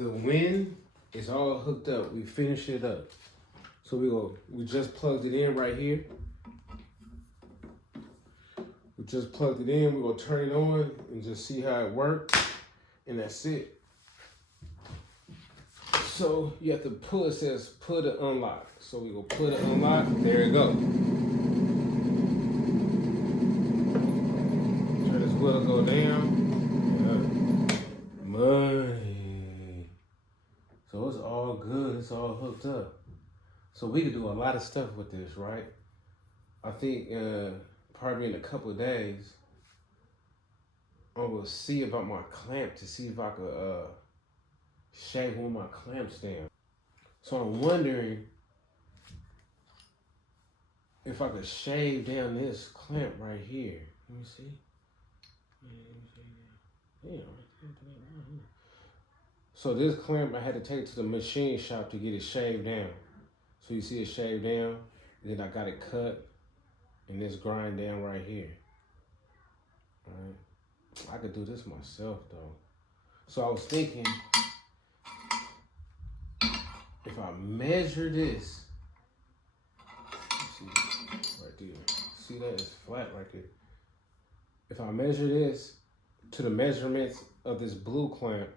The WEN is all hooked up. We finished it up. So we just plugged it in right here. We just plugged it in. We're gonna turn it on and just see how it works. And that's it. So you have to pull, it says pull to unlock. So we go pull to unlock, there it go. Turn this wheel go down. Yeah. Money. So it's all good, it's all hooked up. So we could do a lot of stuff with this, right? I think probably in a couple of days, I will see about my clamp to see if I could shave one of my clamps down. So I'm wondering if I could shave down this clamp right here. Let me see. Yeah. So this clamp, I had to take it to the machine shop to get it shaved down. So you see it shaved down, and then I got it cut, and this grind down right here. All right. I could do this myself though. So I was thinking, if I measure this, see right there, see that it's flat right there. If I measure this to the measurements of this blue clamp,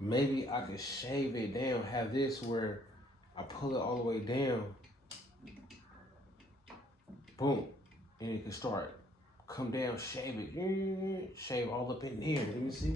maybe I could shave it down, have this where I pull it all the way down, boom, and it can start, come down, shave it, shave all up in here, let me see.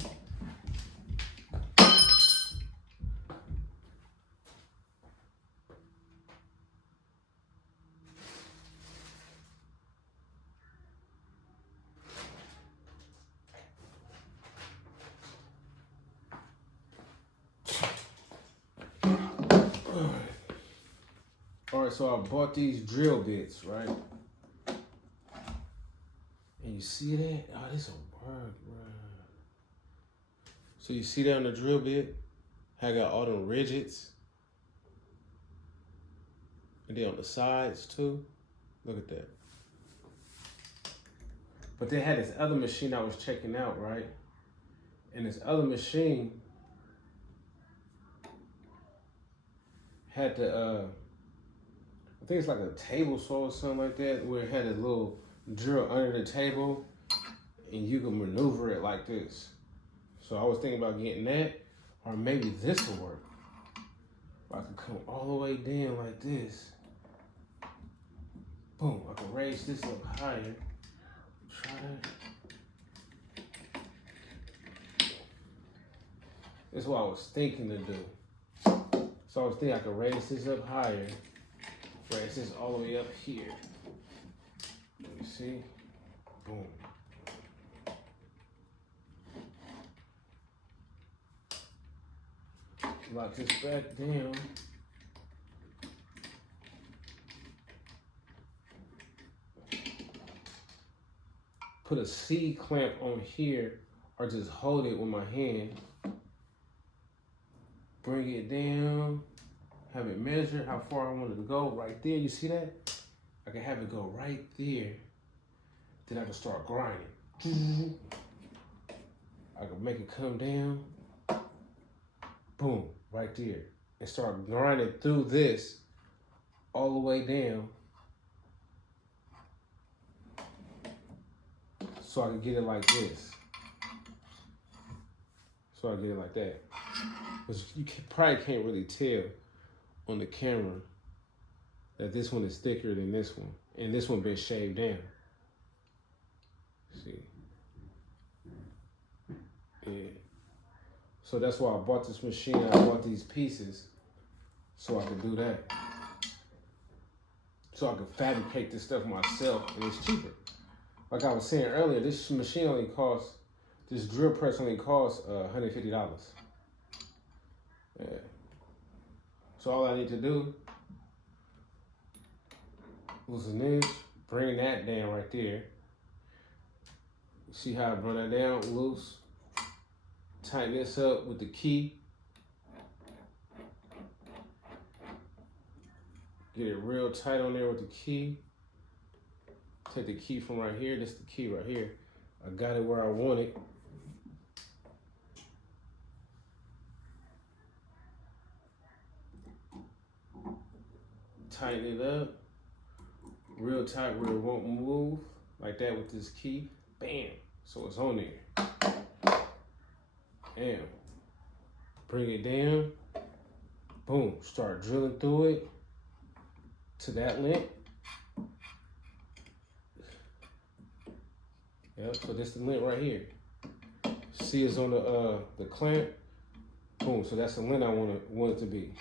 All right, so I bought these drill bits, right? And you see that? Oh, this will work, bro. So you see that on the drill bit? I got all them ridges. And then on the sides too. Look at that. But they had this other machine I was checking out, right? And this other machine had the, I think it's like a table saw or something like that, where it had a little drill under the table and you can maneuver it like this. So I was thinking about getting that, or maybe this will work. I could come all the way down like this. Boom, I can raise this up higher. Try that. That's what I was thinking to do. So I was thinking I could raise this up higher. Raise this all the way up here. Let me see. Boom. Lock this back down. Put a C clamp on here, or just hold it with my hand. Bring it down. Have it measure how far I want it to go right there. You see that? I can have it go right there. Then I can start grinding. I can make it come down. Boom, right there. And start grinding through this all the way down. So I can get it like this. So I get it like that. Because you probably can't really tell on the camera that this one is thicker than this one, and this one been shaved down. See, yeah. So that's why I bought this machine. I bought these pieces so I could do that. So I could fabricate this stuff myself, and it's cheaper. Like I was saying earlier, this machine only costs, this drill press only costs $150. Yeah. So all I need to do, loosen this, bring that down right there. See how I bring that down, loose. Tighten this up with the key. Get it real tight on there with the key. Take the key from right here, this is the key right here. I got it where I want it. tighten it up real tight where it won't move, like that with this key. Bam. So it's on there. Bam. Bring it down. Boom. Start drilling through it to that length. Yep. So this is the length right here. See, it's on the clamp. Boom. So that's the length I want it to be.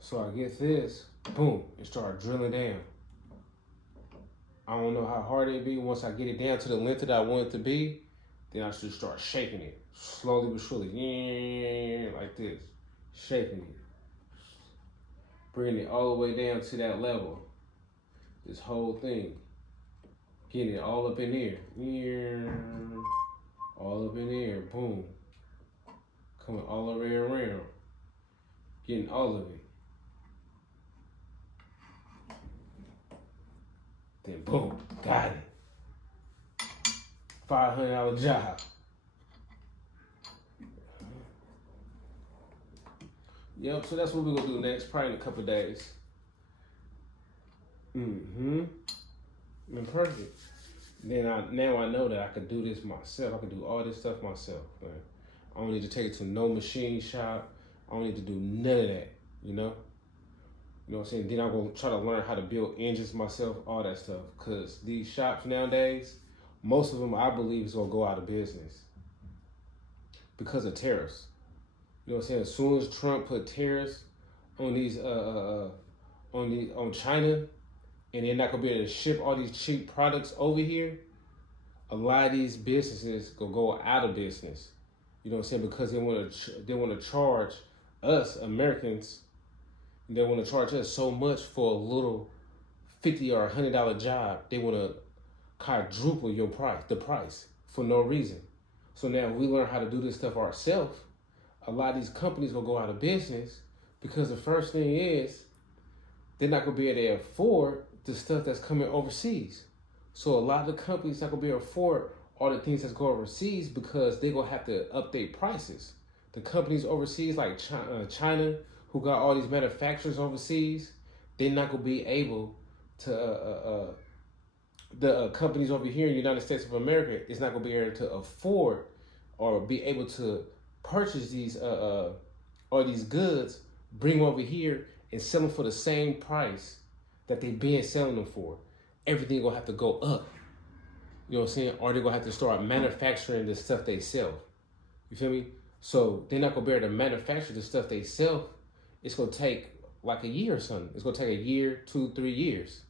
So I get this. Boom. And start drilling down. I don't know how hard it be. Once I get it down to the length that I want it to be, then I should start shaking it slowly but surely. Yeah, like this. Shaking it. Bringing it all the way down to that level. This whole thing. Getting it all up in there. Yeah. All up in there. Boom. Coming all the way around. Getting all of it. Then boom. Got it. $500 job. Yep, so that's what we're gonna do next, probably in a couple of days. Been perfect. Then now I know that I can do this myself. I can do all this stuff myself. Man. I don't need to take it to no machine shop. I don't need to do none of that, you know? You know what I'm saying? Then I'm gonna try to learn how to build engines myself, all that stuff. Cause these shops nowadays, most of them I believe is gonna go out of business because of tariffs. You know what I'm saying? As soon as Trump put tariffs on these on China, and they're not gonna be able to ship all these cheap products over here, a lot of these businesses gonna go out of business. You know what I'm saying? Because they want to charge us Americans. They want to charge us so much for a little $50 or $100 job. They want to quadruple the price for no reason. So now if we learn how to do this stuff ourselves, a lot of these companies will go out of business because the first thing is they're not going to be able to afford the stuff that's coming overseas. So a lot of the companies not going to be able to afford all the things that's going overseas because they're going to have to update prices. The companies overseas like China, who got all these manufacturers overseas, they're not going to be able to, the companies over here in the United States of America is not going to be able to afford or be able to purchase these all these goods, bring them over here and sell them for the same price that they've been selling them for. Everything gonna have to go up. You know what I'm saying? Or they're gonna have to start manufacturing the stuff they sell. You feel me? So they're not gonna be able to manufacture the stuff they sell. It's gonna take like a year or something. It's gonna take a year, 2-3 years.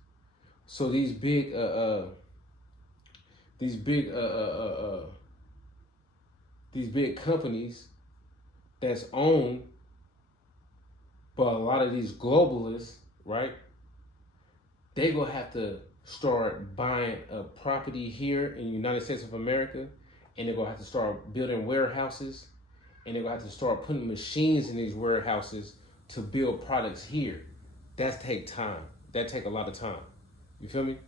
So these big companies that's owned by a lot of these globalists, right? They gonna have to start buying a property here in the United States of America, and they're gonna have to start building warehouses, and they're gonna have to start putting machines in these warehouses to build products here. That take time. That take a lot of time. You feel me?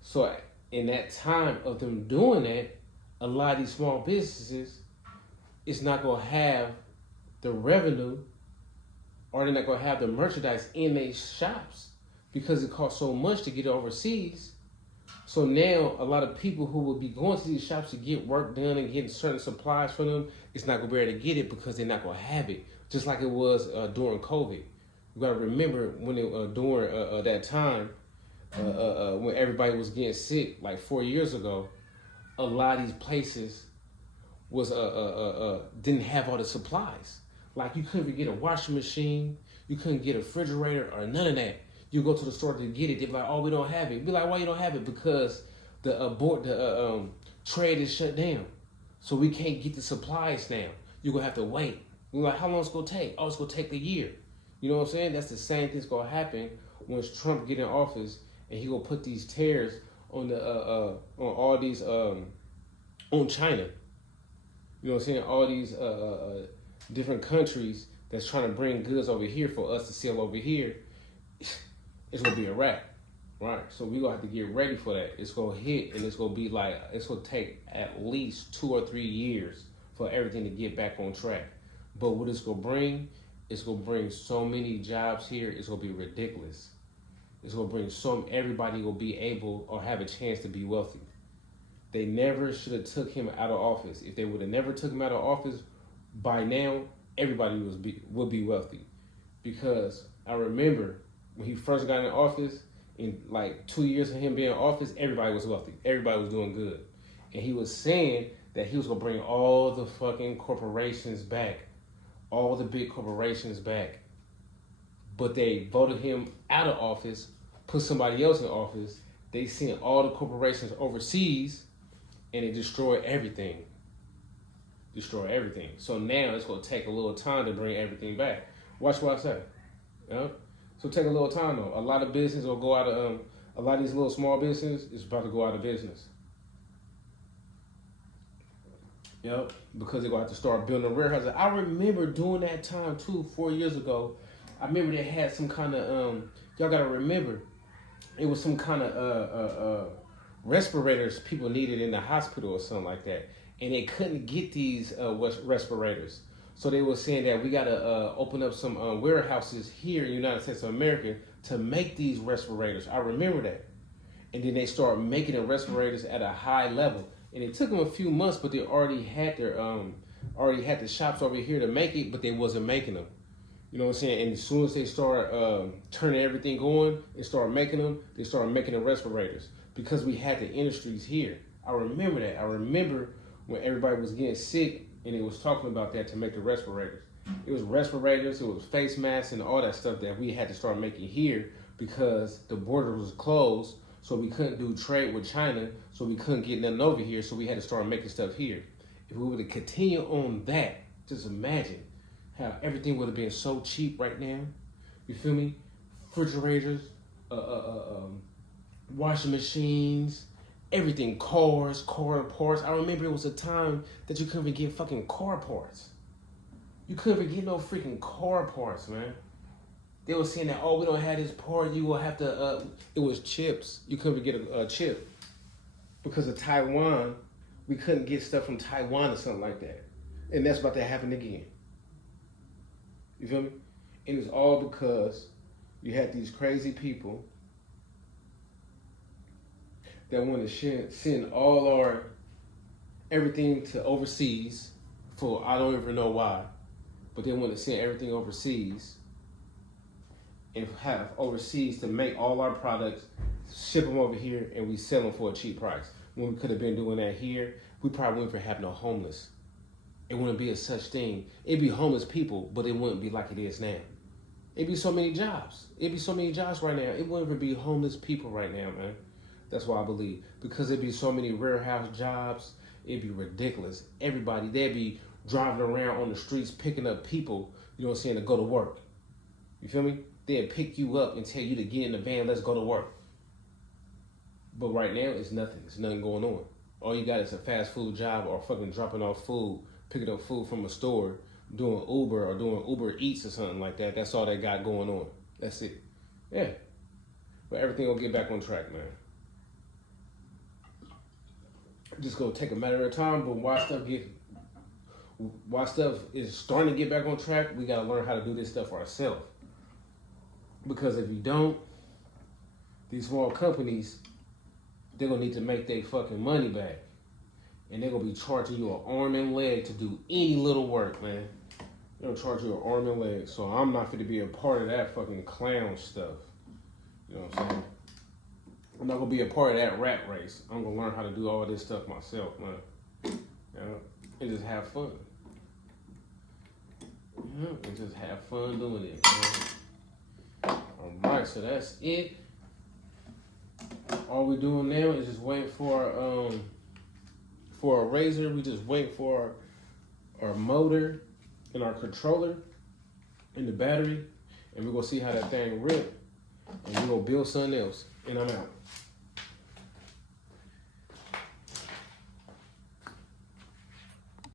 So in that time of them doing that, a lot of these small businesses, it's not gonna have the revenue, or they're not gonna have the merchandise in their shops because it costs so much to get it overseas. So now a lot of people who will be going to these shops to get work done and getting certain supplies for them, it's not gonna be able to get it because they're not gonna have it. Just like it was during COVID. You gotta remember when it during that time when everybody was getting sick, like 4 years ago, a lot of these places was didn't have all the supplies. Like you couldn't get a washing machine, you couldn't get a refrigerator or none of that. You go to the store to get it, they'd be like, "Oh, we don't have it." Be like, "Why you don't have it?" Because the trade is shut down, so we can't get the supplies now. You're gonna have to wait. We're like, "How long it's gonna take?" "Oh, it's gonna take a year." You know what I'm saying? That's the same thing's gonna happen once Trump get in office, and he gonna put these tariffs on the on all these on China. You know what I'm saying? All these different countries that's trying to bring goods over here for us to sell over here. It's gonna be a wrap, right? So we gonna have to get ready for that. It's gonna hit, and it's gonna be like it's gonna take at least 2 or 3 years for everything to get back on track. But what it's gonna bring it's gonna bring so many jobs here. It's gonna be ridiculous. It's gonna bring everybody will be able or have a chance to be wealthy. They never should have took him out of office. If they would have never took him out of office, by now everybody would be wealthy. Because I remember when he first got in office, in like 2 years of him being in office, everybody was wealthy. Everybody was doing good. And he was saying that he was gonna bring all the fucking corporations back, all the big corporations back. But they voted him out of office, put somebody else in office. They sent all the corporations overseas, and it destroyed everything. So now it's gonna take a little time to bring everything back. Watch what I say. So take a little time though. A lot of business will go out of a lot of these little small businesses is about to go out of business. Because they're gonna have to start building warehouses. I remember during that time too, 4 years ago. I remember they had some kind of y'all gotta remember, it was some kind of respirators people needed in the hospital or something like that, and they couldn't get these respirators. So they were saying that we gotta open up some warehouses here in the United States of America to make these respirators. I remember that, and then they started making the respirators at a high level, and it took them a few months, but they already had the shops over here to make it, but they wasn't making them. You know what I'm saying? And as soon as they start turning everything on and start making them, they started making the respirators because we had the industries here. I remember that. I remember when everybody was getting sick and it was talking about that to make the respirators. It was respirators, it was face masks and all that stuff that we had to start making here because the border was closed, so we couldn't do trade with China, so we couldn't get nothing over here, so we had to start making stuff here. If we were to continue on that, just imagine how everything would have been so cheap right now. You feel me? Refrigerators, washing machines, everything, car parts. I remember it was a time that you couldn't even get fucking car parts. You couldn't even get no freaking car parts, man. They were saying that, we don't have this part, you will have to, it was chips. You couldn't even get a chip. Because of Taiwan, we couldn't get stuff from Taiwan or something like that. And that's about to happen again. You feel me? And it's all because you had these crazy people that want to send all our everything to overseas for I don't even know why, but they want to send everything overseas and have overseas to make all our products, ship them over here, and we sell them for a cheap price. When we could have been doing that here, we probably wouldn't have no homeless. It wouldn't be a such thing. It'd be homeless people, but it wouldn't be like it is now. It'd be so many jobs. It'd be so many jobs right now. It wouldn't even be homeless people right now, man. That's what I believe. Because it'd be so many warehouse jobs, it'd be ridiculous. Everybody, they'd be driving around on the streets picking up people, you know what I'm saying, to go to work. You feel me? They'd pick you up and tell you to get in the van, let's go to work. But right now, it's nothing. There's nothing going on. All you got is a fast food job or fucking dropping off food, picking up food from a store, doing Uber or doing Uber Eats or something like that. That's all they got going on. That's it. Yeah. But everything will get back on track, man. Just gonna take a matter of time, but while stuff is starting to get back on track, we gotta learn how to do this stuff ourselves. Because if you don't, these small companies, they're gonna need to make their fucking money back. And they're gonna be charging you an arm and leg to do any little work, man. They're gonna charge you an arm and leg. So I'm not gonna be a part of that fucking clown stuff. You know what I'm saying? I'm not gonna be a part of that rat race. I'm gonna learn how to do all this stuff myself, man. You know, and just have fun. And just have fun doing it, man. Alright, so that's it. All we're doing now is just waiting for a razor. We just waiting for our motor and our controller and the battery, and we're gonna see how that thing rip, and we're gonna build something else. And I'm out.